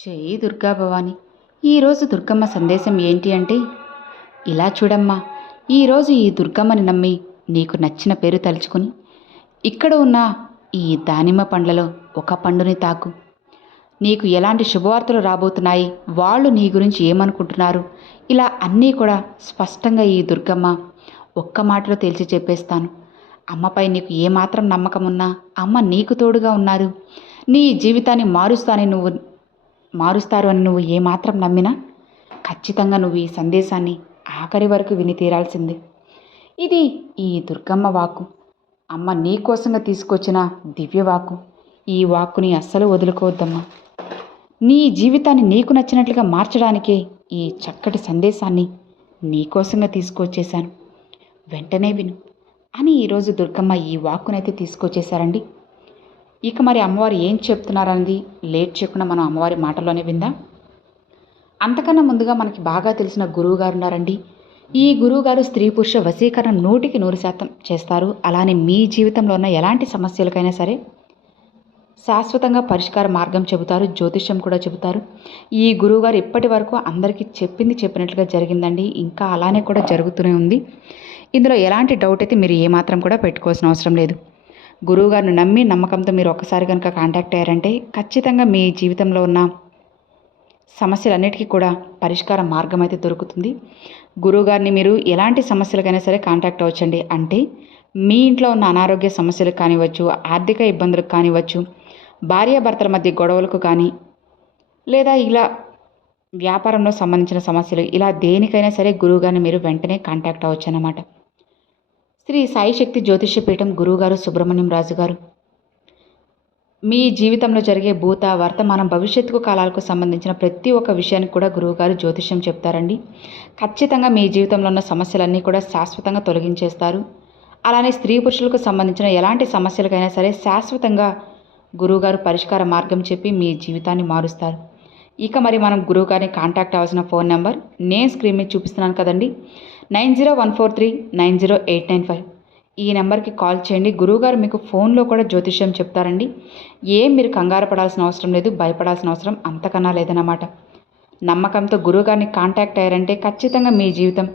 జై దుర్గా భవాని. ఈరోజు దుర్గమ్మ సందేశం ఏంటి అంటే, ఇలా చూడమ్మా, ఈరోజు ఈ దుర్గమ్మని నమ్మి నీకు నచ్చిన పేరు తలుచుకుని ఇక్కడ ఉన్న ఈ దానిమ్మ పండ్లలో ఒక పండుని తాకు. నీకు ఎలాంటి శుభవార్తలు రాబోతున్నాయి, వాళ్ళు నీ గురించి ఏమనుకుంటున్నారు, ఇలా అన్నీ కూడా స్పష్టంగా ఈ దుర్గమ్మ ఒక్క మాటలో తేల్చి చెప్పేస్తాను. అమ్మపై నీకు ఏమాత్రం నమ్మకం ఉన్నా అమ్మ నీకు తోడుగా ఉన్నారు. నీ జీవితాన్ని మారుస్తారు అని నువ్వు ఏమాత్రం నమ్మినా ఖచ్చితంగా నువ్వు ఈ సందేశాన్ని ఆఖరి వరకు విని తీరాల్సిందే. ఇది ఈ దుర్గమ్మ వాక్కు, అమ్మ నీ కోసంగా తీసుకొచ్చిన దివ్య వాక్కు. ఈ వాక్కుని అస్సలు వదులుకోవద్దమ్మా. నీ జీవితాన్ని నీకు నచ్చినట్లుగా మార్చడానికే ఈ చక్కటి సందేశాన్ని నీకోసంగా తీసుకొచ్చేశాను, వెంటనే విను అని ఈరోజు దుర్గమ్మ ఈ వాక్కునైతే తీసుకొచ్చేశారండి. ఇక మరి అమ్మవారు ఏం చెప్తున్నారన్నది లేట్ చేయకుండా మనం అమ్మవారి మాటల్లోనే విందాం. అంతకన్నా ముందుగా మనకి బాగా తెలిసిన గురువు గారు ఉన్నారండి. ఈ గురువుగారు స్త్రీ పురుష వశీకరణ 100% చేస్తారు. అలానే మీ జీవితంలో ఉన్న ఎలాంటి సమస్యలకైనా సరే శాశ్వతంగా పరిష్కార మార్గం చెబుతారు, జ్యోతిష్యం కూడా చెబుతారు. ఈ గురువుగారు ఇప్పటి వరకు అందరికీ చెప్పినట్లుగా జరిగిందండి, ఇంకా అలానే కూడా జరుగుతూనే ఉంది. ఇందులో ఎలాంటి డౌట్ అయితే మీరు ఏమాత్రం కూడా పెట్టుకోవాల్సిన అవసరం లేదు. గురువుగారిని నమ్మి నమ్మకంతో మీరు ఒక్కసారి కనుక కాంటాక్ట్ అయ్యారంటే ఖచ్చితంగా మీ జీవితంలో ఉన్న సమస్యలన్నిటికీ కూడా పరిష్కార మార్గం అయితే దొరుకుతుంది. గురువుగారిని మీరు ఎలాంటి సమస్యలకైనా సరే కాంటాక్ట్ అవ్వచ్చండి. అంటే మీ ఇంట్లో ఉన్న అనారోగ్య సమస్యలకు కానివ్వచ్చు, ఆర్థిక ఇబ్బందులకు కానివ్వచ్చు, భార్యాభర్తల మధ్య గొడవలకు కానీ, లేదా ఇలా వ్యాపారంలో సంబంధించిన సమస్యలు, ఇలా దేనికైనా సరే గురువుగారిని మీరు వెంటనే కాంటాక్ట్ అవ్వచ్చు అన్నమాట. శ్రీ సాయి శక్తి జ్యోతిష్య పీఠం గురువుగారు సుబ్రహ్మణ్యం రాజు గారు మీ జీవితంలో జరిగే భూత వర్తమానం భవిష్యత్తు కాలాలకు సంబంధించిన ప్రతి ఒక్క విషయానికి కూడా గురువుగారు జ్యోతిష్యం చెప్తారండి. ఖచ్చితంగా మీ జీవితంలో ఉన్న సమస్యలన్నీ కూడా శాశ్వతంగా తొలగించేస్తారు. అలానే స్త్రీ పురుషులకు సంబంధించిన ఎలాంటి సమస్యలకైనా సరే శాశ్వతంగా గురువుగారు పరిష్కార మార్గం చెప్పి మీ జీవితాన్ని మారుస్తారు. ఇక మరి మనం గురువుగారిని కాంటాక్ట్ అవ్వాల్సిన ఫోన్ నెంబర్ నేను స్క్రీన్ మీద చూపిస్తున్నాను కదండి, 9014390895. ఈ నెంబర్కి కాల్ చేయండి. గురువుగారు మీకు ఫోన్లో కూడా జ్యోతిష్యం చెప్తారండి. ఏం మీరు కంగారు పడాల్సిన అవసరం లేదు, భయపడాల్సిన అవసరం అంతకన్నా లేదన్నమాట. నమ్మకంతో గురువుగారిని కాంటాక్ట్ అయ్యారంటే ఖచ్చితంగా మీ జీవితం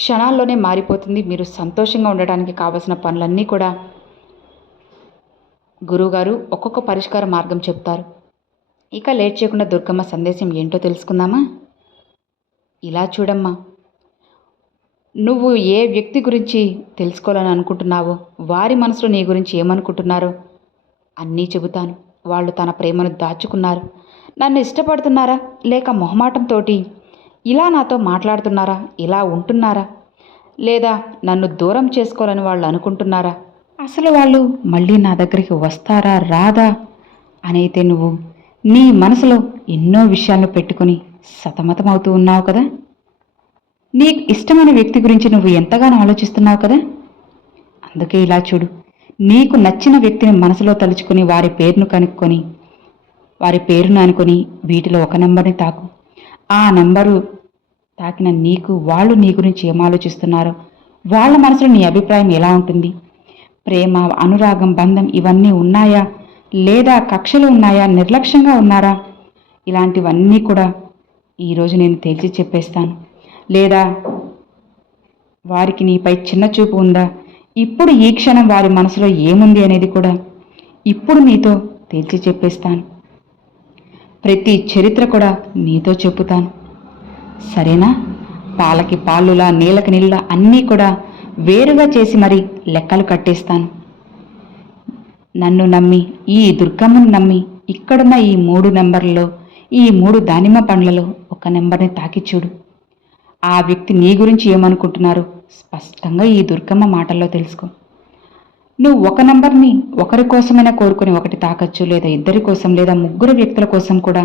క్షణాల్లోనే మారిపోతుంది. మీరు సంతోషంగా ఉండడానికి కావాల్సిన పనులన్నీ కూడా గురువుగారు ఒక్కొక్క పరిష్కార మార్గం చెప్తారు. ఇక లేట్ చేయకుండా దుర్గమ్మ సందేశం ఏంటో తెలుసుకుందామా. ఇలా చూడమ్మా, నువ్వు ఏ వ్యక్తి గురించి తెలుసుకోవాలని అనుకుంటున్నావో, వారి మనసులో నీ గురించి ఏమనుకుంటున్నారో అన్నీ చెబుతాను. వాళ్ళు తన ప్రేమను దాచుకున్నారు, నన్ను ఇష్టపడుతున్నారా లేక మొహమాటంతో ఇలా నాతో మాట్లాడుతున్నారా, ఇలా ఉంటున్నారా, లేదా నన్ను దూరం చేసుకోవాలని వాళ్ళు అనుకుంటున్నారా, అసలు వాళ్ళు మళ్ళీ నా దగ్గరికి వస్తారా రాదా అనైతే నువ్వు నీ మనసులో ఎన్నో విషయాలను పెట్టుకొని సతమతమవుతూ ఉన్నావు కదా. నీకు ఇష్టమైన వ్యక్తి గురించి నువ్వు ఎంతగానో ఆలోచిస్తున్నావు కదా. అందుకే ఇలా చూడు, నీకు నచ్చిన వ్యక్తిని మనసులో తలుచుకుని వారి పేరును కనుక్కొని వారి పేరును అనుకొని వీటిలో ఒక నెంబర్ని తాకు. ఆ నెంబరు తాకిన నీకు వాళ్ళు నీ గురించి ఏం ఆలోచిస్తున్నారో, వాళ్ళ మనసులో నీ అభిప్రాయం ఎలా ఉంటుంది, ప్రేమ అనురాగం బంధం ఇవన్నీ ఉన్నాయా లేదా కక్షలు ఉన్నాయా, నిర్లక్ష్యంగా ఉన్నారా, ఇలాంటివన్నీ కూడా ఈరోజు నేను తేల్చి చెప్పేస్తాను. లేదా వారికి నీపై చిన్న చూపు ఉందా, ఇప్పుడు ఈ క్షణం వారి మనసులో ఏముంది అనేది కూడా ఇప్పుడు నీతో తేల్చి చెప్పేస్తాను. ప్రతి చరిత్ర కూడా నీతో చెప్పుతాను, సరేనా. పాలకి పాలులా నీళ్ళకి నీళ్ళ అన్నీ కూడా వేరుగా చేసి మరి లెక్కలు కట్టేస్తాను. నన్ను నమ్మి, ఈ దుర్గమ్మను నమ్మి ఇక్కడున్న ఈ 3 నెంబర్లలో, ఈ 3 దానిమ్మ పండ్లలో ఒక నెంబర్ని తాకి చూడు. ఆ వ్యక్తి నీ గురించి ఏమనుకుంటున్నారో స్పష్టంగా ఈ దుర్గమ్మ మాటల్లో తెలుసుకో. నువ్వు ఒక నంబర్ని ఒకరి కోసమైనా కోరుకొని ఒకటి తాకచ్చు, లేదా ఇద్దరి కోసం, లేదా 3 వ్యక్తుల కోసం కూడా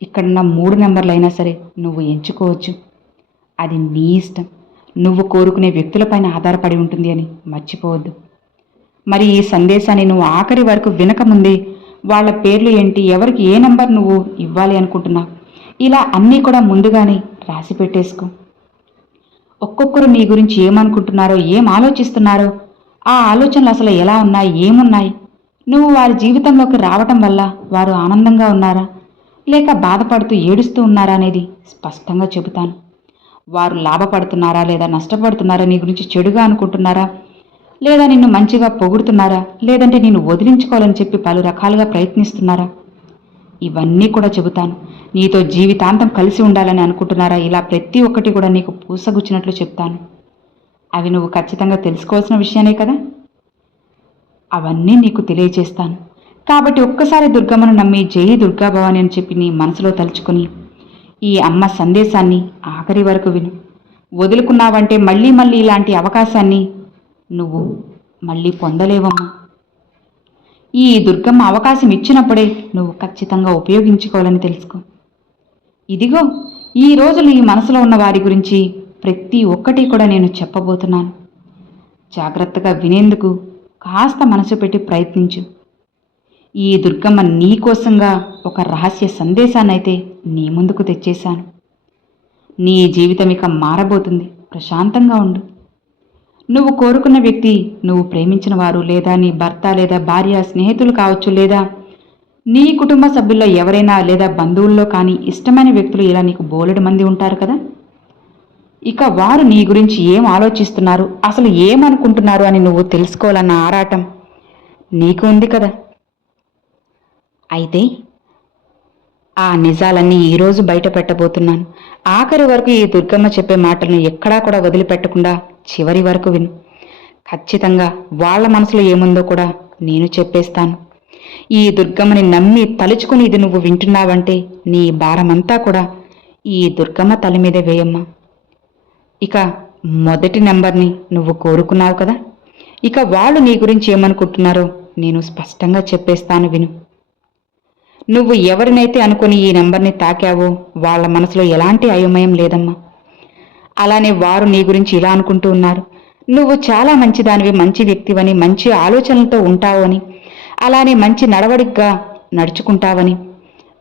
ఇక్కడున్న 3 నెంబర్లు అయినా సరే నువ్వు ఎంచుకోవచ్చు. అది నీ ఇష్టం, నువ్వు కోరుకునే వ్యక్తులపైన ఆధారపడి ఉంటుంది అని మర్చిపోవద్దు. మరి ఈ సందేశాన్ని నువ్వు ఆఖరి వరకు వినకముందే వాళ్ళ పేర్లు ఏంటి, ఎవరికి ఏ నంబర్ నువ్వు ఇవ్వాలి అనుకుంటున్నావు, ఇలా అన్నీ కూడా ముందుగానే రాసి పెట్టేసుకో. ఒక్కొక్కరు నీ గురించి ఏమనుకుంటున్నారో, ఏం ఆలోచిస్తున్నారో, ఆ ఆలోచనలు అసలు ఎలా ఉన్నాయి, ఏమున్నాయి, నువ్వు వారి జీవితంలోకి రావటం వల్ల వారు ఆనందంగా ఉన్నారా, లేక బాధపడుతూ ఏడుస్తూ ఉన్నారా అనేది స్పష్టంగా చెబుతాను. వారు లాభపడుతున్నారా లేదా నష్టపడుతున్నారా, నీ గురించి చెడుగా అనుకుంటున్నారా లేదా నిన్ను మంచిగా పొగుడుతున్నారా, లేదంటే నిన్ను వదిలించుకోవాలని చెప్పి పలు రకాలుగా ప్రయత్నిస్తున్నారా, ఇవన్నీ కూడా చెబుతాను. నీతో జీవితాంతం కలిసి ఉండాలని అనుకుంటున్నారా, ఇలా ప్రతి ఒక్కటి కూడా నీకు పూసగుచ్చినట్లు చెప్తాను. అవి నువ్వు ఖచ్చితంగా తెలుసుకోవాల్సిన విషయానే కదా. అవన్నీ నీకు తెలియజేస్తాను. కాబట్టి ఒక్కసారి దుర్గమ్మను నమ్మి జై దుర్గాభవాని అని చెప్పి నీ మనసులో తలుచుకొని ఈ అమ్మ సందేశాన్ని ఆఖరి వరకు విను. వదులుకున్నావంటే మళ్ళీ మళ్ళీ ఇలాంటి అవకాశాన్ని నువ్వు మళ్ళీ పొందలేవమ్మా. ఈ దుర్గమ్మ అవకాశం ఇచ్చినప్పుడే నువ్వు ఖచ్చితంగా ఉపయోగించుకోవాలని తెలుసుకో. ఇదిగో ఈ రోజులు ఈ మనసులో ఉన్న వారి గురించి ప్రతి ఒక్కటి కూడా నేను చెప్పబోతున్నాను. జాగ్రత్తగా వినేందుకు కాస్త మనసు పెట్టి ప్రయత్నించు. ఈ దుర్గమ్మ నీకోసంగా ఒక రహస్య సందేశాన్నైతే నీ ముందుకు తెచ్చేశాను. నీ జీవితం ఇక మారబోతుంది. ప్రశాంతంగా ఉండు. నువ్వు కోరుకున్న వ్యక్తి, నువ్వు ప్రేమించిన వారు, లేదా నీ భర్త లేదా భార్య, స్నేహితులు కావచ్చు, లేదా నీ కుటుంబ సభ్యుల్లో ఎవరైనా, లేదా బంధువుల్లో కానీ ఇష్టమైన వ్యక్తులు ఇలా నీకు బోలెడు మంది ఉంటారు కదా. ఇక వారు నీ గురించి ఏం ఆలోచిస్తున్నారు, అసలు ఏమనుకుంటున్నారు అని నువ్వు తెలుసుకోవాలన్న ఆరాటం నీకు ఉంది కదా. అయితే ఆ నిజాలన్నీ ఈరోజు బయట పెట్టబోతున్నాను. ఆఖరి వరకు ఈ దుర్గమ్మ చెప్పే మాటలను ఎక్కడా కూడా వదిలిపెట్టకుండా చివరి వరకు విను. ఖచ్చితంగా వాళ్ళ మనసులో ఏముందో కూడా నేను చెప్పేస్తాను. ఈ దుర్గమ్మని నమ్మి తలుచుకుని ఇది నువ్వు వింటున్నావంటే నీ భారమంతా కూడా ఈ దుర్గమ్మ తల మీదే వేయమ్మా. ఇక మొదటి నెంబర్ని నువ్వు కోరుకున్నావు కదా. ఇక వాళ్ళు నీ గురించి ఏమనుకుంటున్నారో నేను స్పష్టంగా చెప్పేస్తాను, విను. నువ్వు ఎవరినైతే అనుకుని ఈ నెంబర్ని తాకావో వాళ్ళ మనసులో ఎలాంటి అయోమయం లేదమ్మా. అలానే వారు నీ గురించి ఇలా అనుకుంటూ ఉన్నారు, నువ్వు చాలా మంచిదానివి, మంచి వ్యక్తివని, మంచి ఆలోచనలతో ఉంటావు అని, అలానే మంచి నడవడికగా నడుచుకుంటావని,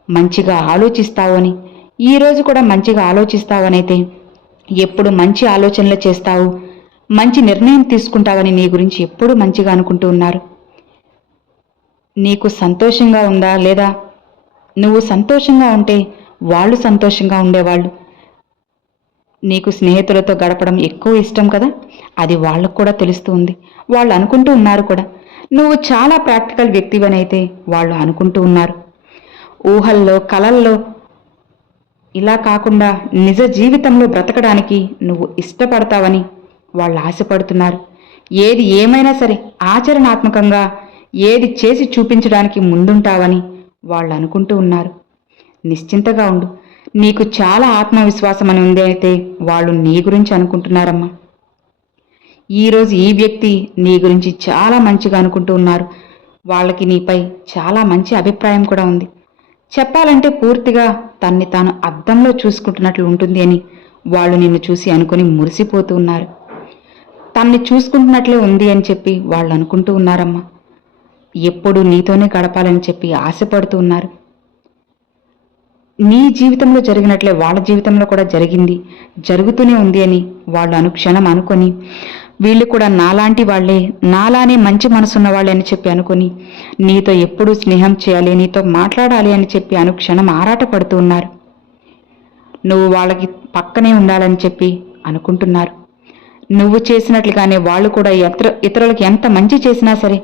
మంచిగా ఆలోచిస్తావు అని, ఈరోజు కూడా మంచిగా ఆలోచిస్తావనైతే ఎప్పుడు మంచి ఆలోచనలు చేస్తావు, మంచి నిర్ణయం తీసుకుంటావని నీ గురించి ఎప్పుడూ మంచిగా అనుకుంటూ ఉన్నారు. నీకు సంతోషంగా ఉందా, లేదా నువ్వు సంతోషంగా ఉంటే వాళ్ళు సంతోషంగా ఉండేవాళ్ళు. నీకు స్నేహితులతో గడపడం ఎక్కువ ఇష్టం కదా, అది వాళ్ళకు కూడా తెలుస్తూ ఉంది. వాళ్ళు అనుకుంటూ ఉన్నారు కూడా, నువ్వు చాలా ప్రాక్టికల్ వ్యక్తివనైతే వాళ్ళు అనుకుంటూ ఉన్నారు. ఊహల్లో, కలల్లో ఇలా కాకుండా నిజ జీవితంలో బ్రతకడానికి నువ్వు ఇష్టపడతావని వాళ్ళు ఆశపడుతున్నారు. ఏది ఏమైనా సరే ఆచరణాత్మకంగా ఏది చేసి చూపించడానికి ముందుంటావని వాళ్ళు అనుకుంటూ ఉన్నారు. నిశ్చింతగా ఉండు. నీకు చాలా ఆత్మవిశ్వాసం అని ఉంది, అయితే వాళ్ళు నీ గురించి అనుకుంటున్నారమ్మా. ఈరోజు ఈ వ్యక్తి నీ గురించి చాలా మంచిగా అనుకుంటూ ఉన్నారు. వాళ్ళకి నీపై చాలా మంచి అభిప్రాయం కూడా ఉంది. చెప్పాలంటే పూర్తిగా తన్ని తాను అద్దంలో చూసుకుంటున్నట్లు ఉంటుంది అని వాళ్ళు నిన్ను చూసి అనుకుని మురిసిపోతూ ఉన్నారు. తన్ని చూసుకుంటున్నట్లే ఉంది అని చెప్పి వాళ్ళు అనుకుంటూ ఉన్నారమ్మా. ఎప్పుడూ నీతోనే గడపాలని చెప్పి ఆశపడుతూ ఉన్నారు. నీ జీవితంలో జరిగినట్లే వాళ్ళ జీవితంలో కూడా జరిగింది, జరుగుతూనే ఉంది అని వాళ్ళు అనుక్షణం అనుకొని, వీళ్ళు కూడా నాలాంటి వాళ్లే, నాలానే మంచి మనసున్న వాళ్ళే అని చెప్పి అనుకుని నీతో ఎప్పుడూ స్నేహం చేయాలి, నీతో మాట్లాడాలి అని చెప్పి అనుక్షణం ఆరాటపడుతూ ఉన్నారు. నువ్వు వాళ్ళకి పక్కనే ఉండాలని చెప్పి అనుకుంటున్నారు. నువ్వు చేసినట్లుగానే వాళ్ళు కూడా ఇతరులకు ఎంత మంచి చేసినా సరే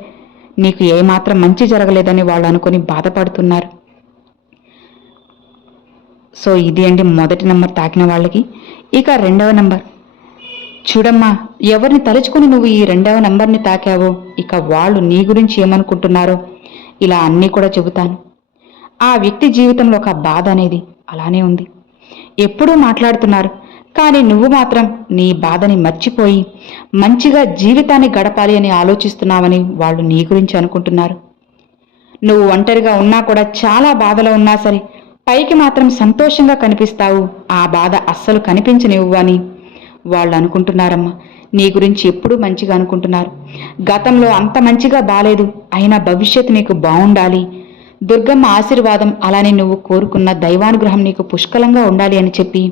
నీకు ఏమాత్రం మంచి జరగలేదని వాళ్ళు అనుకుని బాధపడుతున్నారు. సో ఇది అండి మొదటి నెంబర్ తాకిన వాళ్ళకి. ఇక రెండవ నెంబర్ చూడమ్మా, ఎవరిని తలుచుకుని నువ్వు ఈ రెండవ నెంబర్ని తాకావో ఇక వాళ్ళు నీ గురించి ఏమనుకుంటున్నారో ఇలా అన్నీ కూడా చెబుతాను. ఆ వ్యక్తి జీవితంలో ఒక బాధ అనేది అలానే ఉంది. ఎప్పుడూ మాట్లాడుతున్నారు, కానీ నువ్వు మాత్రం నీ బాధని మర్చిపోయి మంచిగా జీవితాన్ని గడపాలి అని ఆలోచిస్తున్నావని వాళ్ళు నీ గురించి అనుకుంటున్నారు. నువ్వు ఒంటరిగా ఉన్నా కూడా, చాలా బాధలో ఉన్నా సరే పైకి మాత్రం సంతోషంగా కనిపిస్తావు, ఆ బాధ అస్సలు కనిపించనివ్వు అని వాళ్ళు అనుకుంటున్నారమ్మా. నీ గురించి ఎప్పుడూ మంచిగా అనుకుంటున్నారు. గతంలో అంత మంచిగా బాలేదు, అయినా భవిష్యత్తు నీకు బాగుండాలి, దుర్గమ్మ ఆశీర్వాదం అలానే నువ్వు కోరుకున్న దైవానుగ్రహం నీకు పుష్కలంగా ఉండాలి అని చెప్పి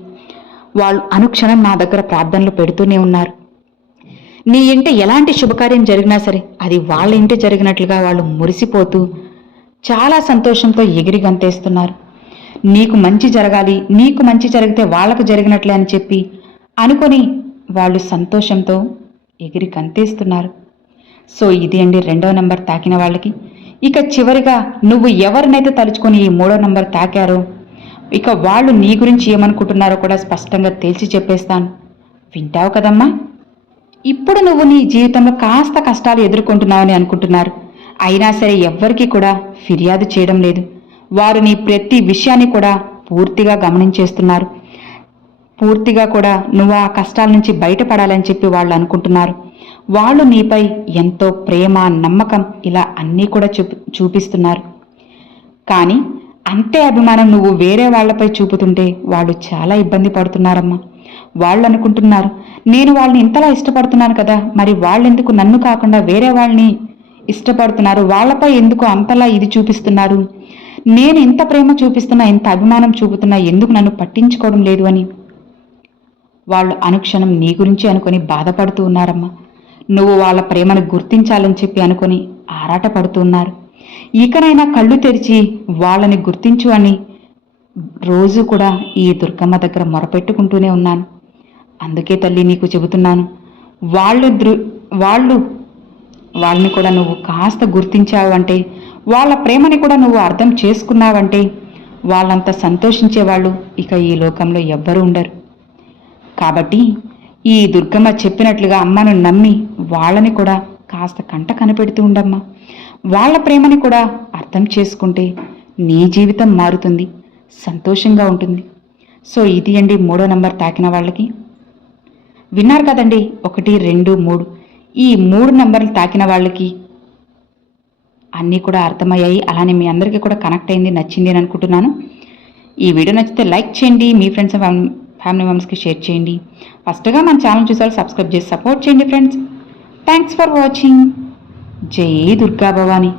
వాళ్ళు అనుక్షణం నా దగ్గర ప్రార్థనలు పెడుతూనే ఉన్నారు. నీ ఇంటి ఎలాంటి శుభకార్యం జరిగినా సరే అది వాళ్ళ ఇంటి జరిగినట్లుగా వాళ్ళు మురిసిపోతూ చాలా సంతోషంతో ఎగిరి గంతేస్తున్నారు. నీకు మంచి జరగాలి, నీకు మంచి జరిగితే వాళ్ళకు జరిగినట్లే అని చెప్పి అనుకొని వాళ్ళు సంతోషంతో ఎగిరి గంతేస్తున్నారు. సో ఇది అండి 2వ నంబర్ తాకిన వాళ్ళకి. ఇక చివరిగా నువ్వు ఎవరినైతే తలుచుకొని ఈ 3వ నంబర్ తాకారో ఇక వాళ్ళు నీ గురించి ఏమనుకుంటున్నారో కూడా స్పష్టంగా తేల్చి చెప్పేస్తాను. వింటావు కదమ్మా? ఇప్పుడు నువ్వు నీ జీవితంలో కాస్త కష్టాలు ఎదుర్కొంటున్నావని అనుకుంటున్నారు. అయినా సరే ఎవ్వరికీ కూడా ఫిర్యాదు చేయడం లేదు. వారు నీ ప్రతి విషయాన్ని కూడా పూర్తిగా గమనించేస్తున్నారు. పూర్తిగా కూడా నువ్వు ఆ కష్టాల నుంచి బయటపడాలని చెప్పి వాళ్ళు అనుకుంటున్నారు. వాళ్ళు నీపై ఎంతో ప్రేమ, నమ్మకం ఇలా అన్నీ కూడా చూపిస్తున్నారు. కానీ అంతే అభిమానం నువ్వు వేరే వాళ్లపై చూపుతుంటే వాళ్ళు చాలా ఇబ్బంది పడుతున్నారమ్మా. వాళ్ళు అనుకుంటున్నారు, నేను వాళ్ళని ఇంతలా ఇష్టపడుతున్నాను కదా, మరి వాళ్ళెందుకు నన్ను కాకుండా వేరే వాళ్ళని ఇష్టపడుతున్నారు, వాళ్ళపై ఎందుకు అంతలా ఇది చూపిస్తున్నారు, నేను ఇంత ప్రేమ చూపిస్తున్నా, ఇంత అభిమానం చూపుతున్నా, ఎందుకు నన్ను పట్టించుకోవడం లేదు అని వాళ్ళు అనుక్షణం నీ గురించి అనుకొని బాధపడుతూ ఉన్నారమ్మా. నువ్వు వాళ్ళ ప్రేమను గుర్తించాలని చెప్పి అనుకొని ఆరాటపడుతూ ఉన్నారు. ఇకనైనా కళ్ళు తెరిచి వాళ్ళని గుర్తించు అని రోజు కూడా ఈ దుర్గమ్మ దగ్గర మొరపెట్టుకుంటూనే ఉన్నాను. అందుకే తల్లి నీకు చెబుతున్నాను, వాళ్ళని కూడా నువ్వు కాస్త గుర్తించావంటే, వాళ్ళ ప్రేమని కూడా నువ్వు అర్థం చేసుకున్నావంటే వాళ్ళంత సంతోషించేవాళ్ళు ఇక ఈ లోకంలో ఎవ్వరూ ఉండరు. కాబట్టి ఈ దుర్గమ్మ చెప్పినట్లుగా అమ్మను నమ్మి వాళ్ళని కూడా కాస్త కంట కనిపెడుతూ ఉండమ్మా. వాళ్ళ ప్రేమని కూడా అర్థం చేసుకుంటే నీ జీవితం మారుతుంది, సంతోషంగా ఉంటుంది. సో ఇది అండి 3వ నంబర్ తాకిన వాళ్ళకి. విన్నారు కదండి, 1, 2, 3 ఈ 3 నంబర్లు తాకిన వాళ్ళకి అన్నీ కూడా అర్థమయ్యాయి. అలానే మీ అందరికీ కూడా కనెక్ట్ అయింది, నచ్చింది అని అనుకుంటున్నాను. ఈ వీడియో నచ్చితే లైక్ చేయండి, మీ ఫ్రెండ్స్ ఫ్యామిలీ మెంబర్స్కి షేర్ చేయండి. ఫస్ట్గా మన ఛానల్ చూసారు సబ్స్క్రైబ్ చేసి సపోర్ట్ చేయండి ఫ్రెండ్స్. Thanks for watching. జై దుర్గా భవాని.